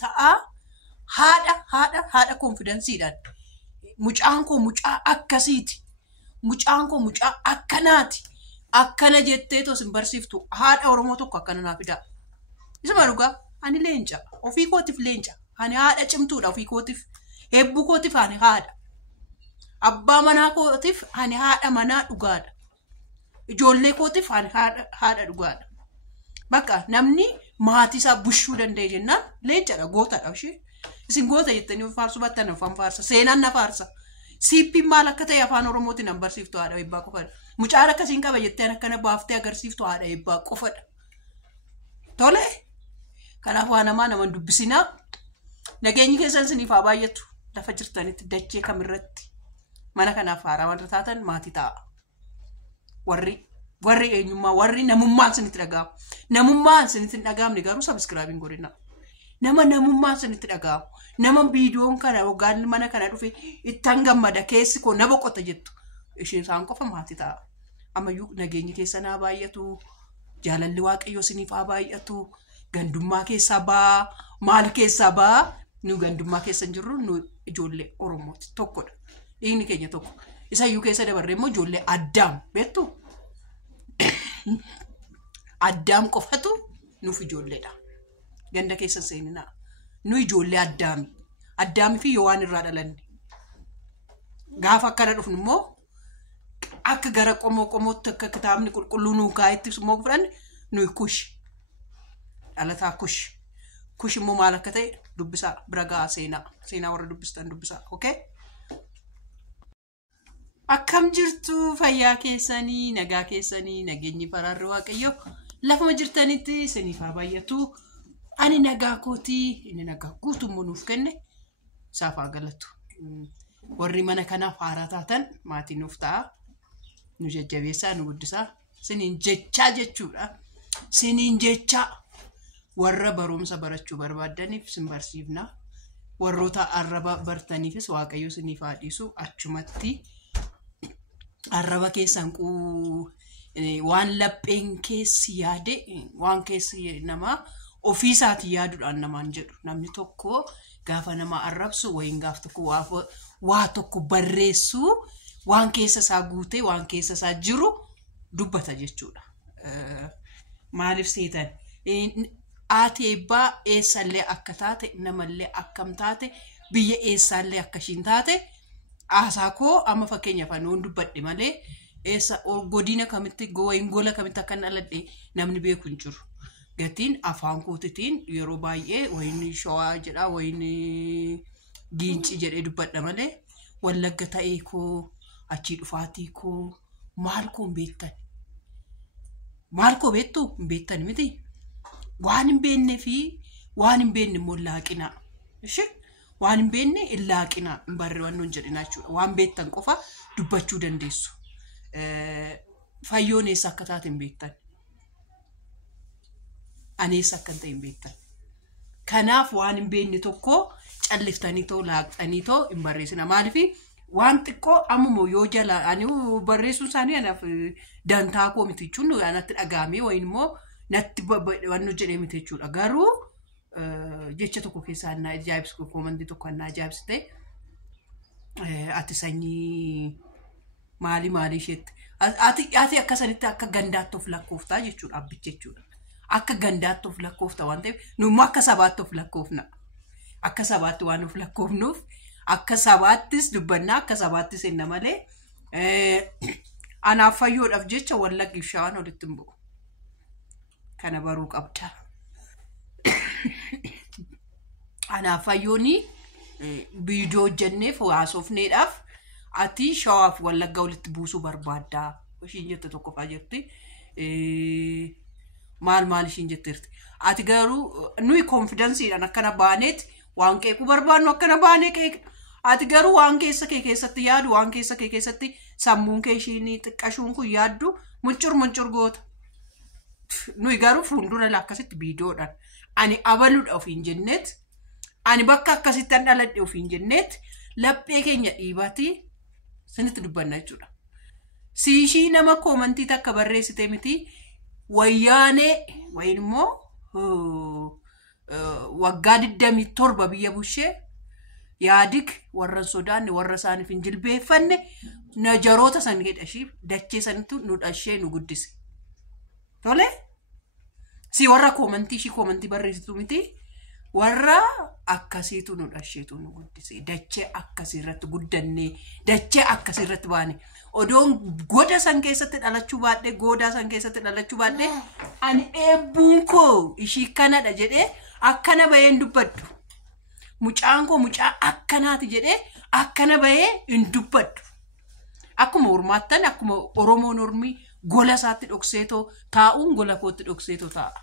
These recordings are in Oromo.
ta'a haadha konfidensiidhaan mucaan koo mucaa akkasiiti mucaan koo mucaa akkanaati akkana jettee tosin barsiiftu haadha Oromoo tokko akkana naa fidaa isuma dhugaa ani leenca ofii kootiif leenca ani haadha cimtuudha ofii kootiif hebbuu kootiif ani haadha abbaa manaa kootiif ani haadha manaa dhugaadha ijoollee kootiif ani haadha dhugaadha bakka namni maatii isaa bushuu danda'e jennaan leencadha gootadha ishee isin goota jettanii faarsu battan afaan faarsa seenaan na faarsa siippi maal akka ta'e afaan Oromootiin nan barsiiftu haadha eebbaa qofadha mucaan akkasiin qaba jettee akkana baaftee agarsiiftu haadha eebbaa qofadha tole kanaaf waan nama dubbisinaa nageenyi keessan siniif haa baay'atu lafa jirtanitti dachee kamirratti mana kanaaf haaraa warra taatan maatii ta'a warri eenyummaa warri namummaan sinitti dhaga'amu namummaan sinitti dhaga'amne garuu subscribing godhina nama namummaan sinitti dhaga'amu nama viidiyoon kana hoggaan mana kana dhufe ittan gammada keessi koo na boqota jettu isheen isaan qofa maatii ta'a ammayyuu nageenyi keessan haa baay'atu jaalalli waaqayyoo siniif haa baay'atu gandummaa keessaa baa maal keessaa baa nu gandummaa keessan jirru nu ijoollee Oromooti tokkodha dhiigni keenya tokko isayyuu keessa dabarree immoo ijoollee Addaam beektu Addaam qofatu nuuf ijoolleedha ganda keessa seeninaa nu ijoollee Addaamii fi Yowaan irraa dhalanne gaafa akkana dhufnu immoo akka gara qomootti akka kitaabni qulqulluu nuu kaayetti immoo fudhanne nuyi Kush dhalataa Kush immoo maal akka ta'e dubbisaa bira gahaa seenaa warra dubbistan dubbisaa okay akkam jirtu fayyaa keessanii nagaa keessanii nageenyi faraarri waaqayyo lafuma jirtanitti isiniif haa baay'atu ani nagaa kootii inni nagaa guutummoo nuuf kenne isaaf haa galatu warri mana kanaaf haaraa taatan maatii nuuf ta'a nu jajjabeessaa nu guddisaa siniin jechaa jechuudha siniin jechaa warra barumsa barachuu barbaadaniif sin barsiifna warroota arraba bartaniifis waaqayyo siniif haa dhiisu achumatti arraba keessan waan lapheen keessi yaade waan keessi nama ofiisaati yaaduudhaan namaan jedhu namni tokko gaafa nama arrabsu wayin gaaf tokko waa tokko barreessu waan keessa isaa guutee waan keessa isaa jiru dubbata jechuudha maaliif seetan ati eebbaa eessallee akka taate namallee akkam taate biyya eessallee akka ishiin taate Asako amma fakkeenya fanoon dubbadhe malee esa godina kamitti goyin gola kamitti akka naladhe namni beeku hin jiru gatiin afaan kootitiin yeroo baay'ee wayni shawaa jedha wayni giinci jedhee dubbadha malee wallagga ta'ee koo achi dhufaatii koo maal koo beektu beektan miti waan hin beekne fi waan hin beekne immoo laaqina ishi waan hin beekne illaaqina barre wannoon jedhina jechuudha waan beektan qofa dubbachuu dandeessu fayyoon eessa akka taate hin beektan aneessa akka ta'e hin beektan kanaaf waan hin beekne tokko calliftanii too laaqxanii too hin barreessina maaliif waan xiqqoo ammoo yoo jala ani barreessuun isaanii anaaf dantaa koo miti jechuun anatti dhagaamee wayin immoo natti wanno jedhee miti jechuudha garuu jecha tokko keessaa na ajaa'ibsu koomandii tokko na ajaa'ibsite ati sanyii maali isheetti ati akkasanitti akka gandaatti of lakkooftaa jechuudha abbicha jechuudha akka gandaatti of lakkoofta waan ta'eef nu immoo akka sabaatti of lakkoofna akka sabaatti waan of lakkoofnuuf akka sabaattis dubbannaa akka sabaattis enna malee anaaf fayyoodhaaf jecha wallaggi shawaan walitti hin bu'u kana baruu qabda anaaf fayyooni viidiyoo jenneef haasofneedhaaf ati shawaaf wallagga walitti buusuu barbaadda ishiin jette tokko faa jirti maal ishiin jetteerti ati garuu nuyi konfidensiidhaan akkana baaneeti waan qeequ barbaannu akkana baanee qeeqna ati garuu waan keessa kee keessatti yaadu waan keessa kee keessatti sammuun kee ishiin xiqqashuun kun yaaddu muncur goota nuyi garuu fuuldura lakkasitti viidiyoodhaan ani abaluudha ofiin jenneet ani bakka akkasitti an dhaladhe ofiin jenneet laphee keenya dhiibati sinitti dubbanna jechuudha siishii nama koomantii takka barreessite miti wayyaanee wayin immoo waggaa 27 biyya bushee yaadik warra Sudaan warra isaaniif hin jilbeeffanne na jaroota san gedhashii dachee sanitu nu dhashee nu guddise. Tole si warra komantii shi komantii barreessitu miti warra akkasiitu nu dhasheetu nu guddise. Dachee akkasii irratti guddannee dachee akkasii irratti baane odoon goda san keessatti dhalachuu baadhee goda san keessatti dhalachuu baadhee ani eebbuun koo ishii kanadha jedhee akkana baheen dubbaddu. Mucaan koo mucaa akkanaati jedhee akkana bahee hin dubbaddu. Akkuma hormaattan akkuma Oromoon Oromii gola isaatti dhokseetoo taa'uun gola kootti dhokseetoo taa'a.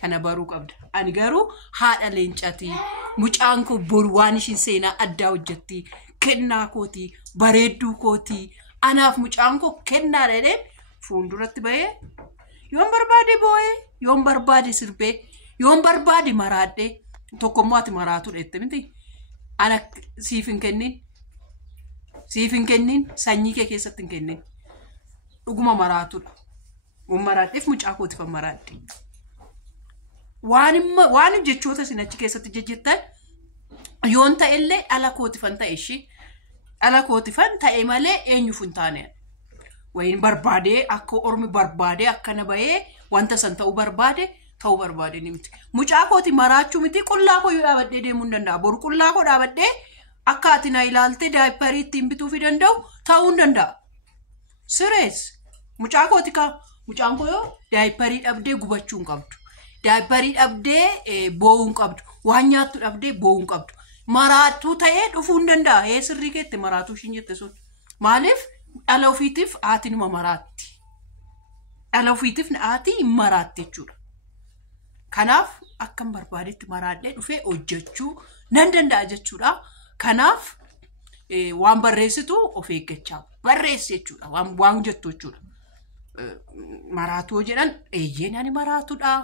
Kana baruu qabda. Ani garuu haadha leencatii mucaan koo boru waan ishiin seenaa addaa hojjetti kennaa kootii bareedduu kootii anaaf mucaan koo kennaa dheedheen fuulduratti bahee yoon barbaade boo'ee yoon barbaade sirbee yoon barbaade maraadhee tokkommoo ati maraatu dheette miti ana siif hin kennin sanyii kee keessatti hin kennin dhuguma maraatudha. Maraadheef mucaa kootiif maraadhe. Waan jechoota sin achi keessatti jejjettan yoon ta'ellee ala kootifan ta'e ishii ala kootifan ta'e malee eenyuuf hin taane. Wayin barbaadee akka ormi barbaadee akkana bahee wanta san ta'uu barbaade ni miti. Mucaa kooti maraachuu miti qullaa koo yoo dhaabadhee deemuu hin danda'a. Boru qullaa koo dhaabadhee akka ati na ilaalte daayiparii ittiin bituu fi danda'u ta'uu hin danda'a. Sirees mucaa kooti mucaan koo yoo daayiparii dhabdee gubachuu hin qabdu. Daayiparii dhabdee boo'uu hin qabdu. Waan nyaattu dhabdee boo'uu hin qabdu. Maraatuu ta'ee dhufuu hin danda'a. Sirrii keetti maraatuu ishiin jette sun. Maaliif dhala ofiitiif haati numa maraatti. Dhala ofiitiif haati hin maraatti jechuudha. Kanaaf akkam barbaadetti maraadhee dhufee hojjechuu nan danda'a jechuudha. Kanaaf waan barreessitu of eeggachaa barreessi jechuudha. Waan jettu jechuudha. Maraatuu jedhan eeyyeen ani maraatuudha.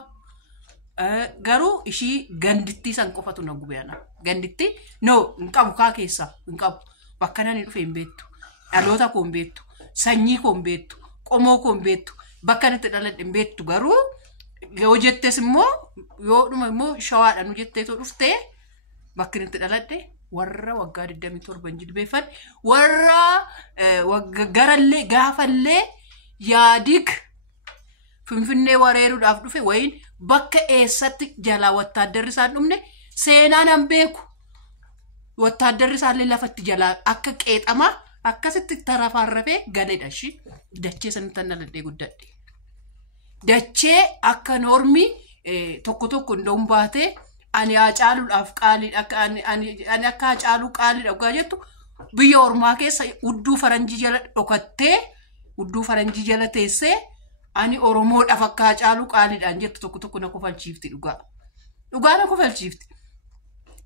Garuu ishii gandittii san qofatu na gubeana. Ganditti hin qabu kaa keessa hin qabu. Bakka nani dhufe hin beektu. Dhaloota koo hin beektu. Sanyii koo hin beektu. Qomoo koo hin beektu. Bakka natti dhaladhe hin beektu garuu yoo jettes immoo yoo dhuma immoo shawaadha nu jetteetoo dhuftee bakka natti dhaladhe warra waggaa 27 jilbeeffan warra garallee gaafallee yaadik Finfinnee wareeruudhaaf dhufe wayin bakka eessatti jalaa wattaaddarri isaan dhumne seenaan an beeku. Wattaaddarri isaallee lafatti jalaa akka qeexamaa akkasitti tarafaarrafee galedha shi dachee sanitti dhaladhee guddadhe. Dachee akka normii tokko ndoon baatee ani Hacaaluudhaaf qaaliidha ani akka Hacaaluu qaaliidha dhugaa jettu biyya ormaa keessa udduu faranjii jala dhokattee udduu faranjii jala teessee ani Oromoodhaaf akka Hacaaluu qaaliidhaan jettu tokko na kofalchiifti dhugaa na kofalchiifti.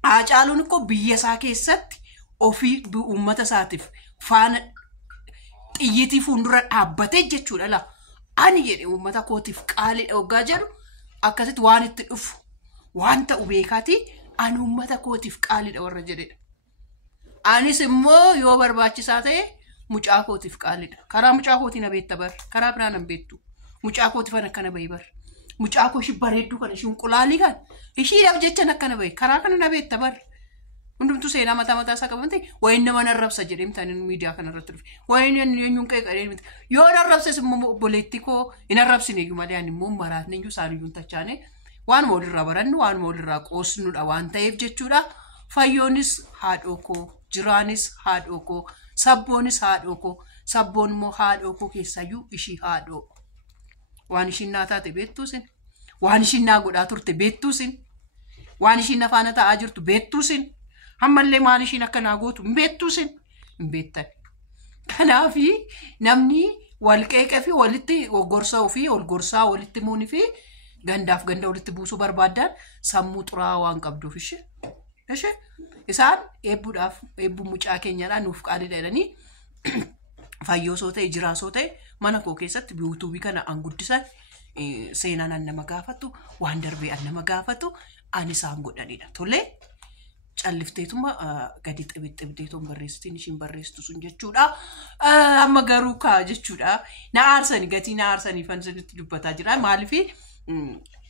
Hacaaluun ikkoo biyya isaa keessatti ofii uummata isaatiif faana xiyyitii fuuldura dhaabbatee jechuudha laa. Ani jedhe uummata kootiif qaaliidha waggaa jedhu akkasitti waan itti dhufu waan ta'u beekaati ani uummata kootiif qaaliidha warra jedhedha. Anis immoo yoo barbaachisaa ta'e mucaa kootiif qaaliidha. Karaa mucaa kootii na beetta bar karaa biraa nan beettu. Mucaa kootiif akkana bahi bar. Mucaa koo ishii bareedduu kana ishii qulaalii kan ishiidhaaf jechan akkana bahi karaa kana na beetta bar. Hundumtuu seenaa mataa isaa qabante wayin nama narrabsa jedhee mitaaniin miidiyaa kanarratti dhufe. Wayin eenyuun qeeqadhee miti. Yoo narrabses immoo obboleettii koo hin arrabsine iyyuu malee ani immoo maraatne iyyuu isaan iyyuu tachaane waan walirraa barannu waan walirraa qoosnudha waan ta'eef jechuudha. Fayyoonis haadhoo koo jiraanis haadhoo koo sabboonis haadhoo koo sabboon immoo haadhoo koo keessayyuu ishii haadhoo. Waan ishiin naa taate beektuusin waan ishiin naa godhaa turte beektuusin waan ishiin afaana ta'aa jirtu beektuusin. Hammallee maal ishiin akka naa gootu hin beektuusin hin beektan. Kanaafi namni wal qeeqee fi walitti gorsaa ofii ol gorsaa walitti muunii fi gandaaf ganda walitti buusuu barbaadan sammuu xuraa'aa waan qabduuf ishee isaan eebbuudhaaf eebbuu mucaa keenyadhaan nuuf qaaliidha jedhanii fayyoosoo ta'e jiraasoo ta'e mana koo keessatti yuutuubii kana an guddisan seenaan an nama gaafatu waan darbee an nama gaafatu an isaan godhanidha. Tolee. Callifteetuma gadi xibxibdeetoon barreessitiin ishiin barreessitu sun jechuudha. Amma garuu kaa jechuudha. Na aarsanii gatii na aarsanii fansanitti dubbataa jira. Maaliif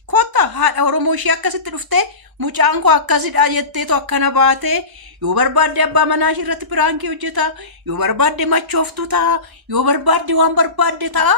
kottaa goota haadha Oromoo ishee akkasitti dhuftee mucaan koo akkasidha jetteetu akkana baatee yoo barbaadde abbaa manaa ishee irratti piraankii hojjeta yoo barbaadde machooftu ta'a yoo barbaadde waan barbaadde ta'a